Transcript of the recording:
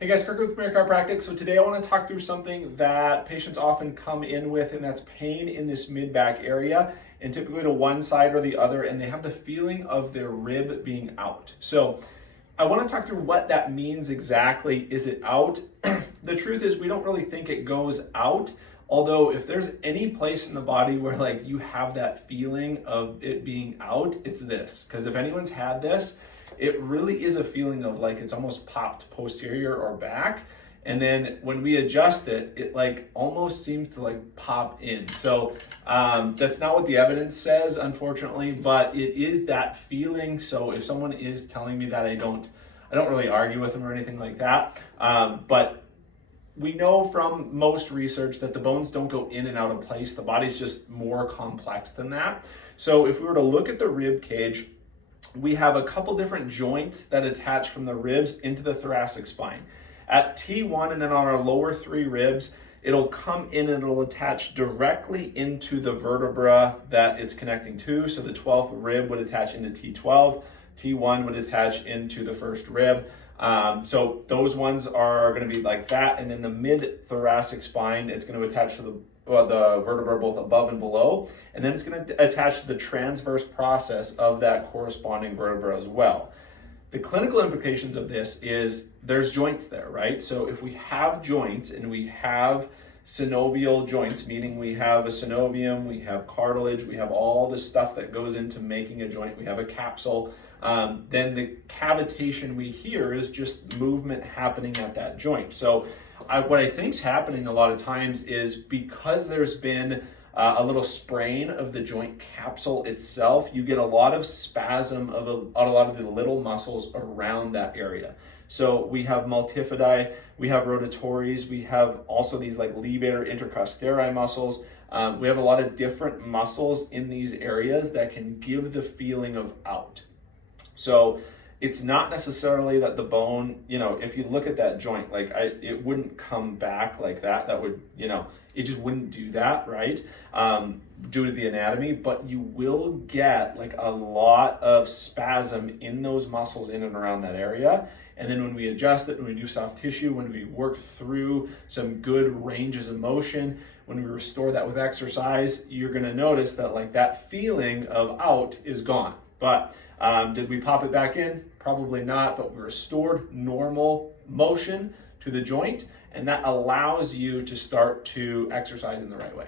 Hey guys, Kirk with Premier Chiropractic. So today I want to talk through something that patients often come in with, and that's pain in this mid-back area, and typically to one side or the other, and they have the feeling of their rib being out. So I want to talk through what that means exactly. Is it out? The truth is we don't really think it goes out. Although if there's any place in the body where like you have that feeling of it being out, it's this. Because if anyone's had this, it really is a feeling of like it's almost popped posterior or back. And then when we adjust it, it like almost seems to like pop in. So that's not what the evidence says, unfortunately, but it is that feeling. So if someone is telling me that, I don't really argue with them or anything like that. But we know from most research that the bones don't go in and out of place. The body's just more complex than that. So if we were to look at the rib cage, we have a couple different joints that attach from the ribs into the thoracic spine. At T1 and then on our lower three ribs, it'll come in and it'll attach directly into the vertebra that it's connecting to. So the 12th rib would attach into T12, T1 would attach into the first rib. So those ones are going to be like that. And then the mid-thoracic spine, it's going to attach to the vertebra both above and below. And then it's going to attach to the transverse process of that corresponding vertebra as well. The clinical implications of this is there's joints there, right? So if we have joints and we have synovial joints, meaning we have a synovium, we have cartilage, we have all the stuff that goes into making a joint, we have a capsule, then the cavitation we hear is just movement happening at that joint. So what I think is happening a lot of times is because there's been a little sprain of the joint capsule itself, you get a lot of spasm of a lot of the little muscles around that area. So we have multifidi, we have rotatories, we have also these like levator intercosteri muscles. We have a lot of different muscles in these areas that can give the feeling of out. So it's not necessarily that the bone, if you look at that joint, like it wouldn't come back like that. That would, it just wouldn't do that, right? Due to the anatomy, but you will get like a lot of spasm in those muscles in and around that area. And then when we adjust it, when we do soft tissue, when we work through some good ranges of motion, when we restore that with exercise, you're going to notice that like that feeling of out is gone. But did we pop it back in? Probably not, but we restored normal motion to the joint, and that allows you to start to exercise in the right way.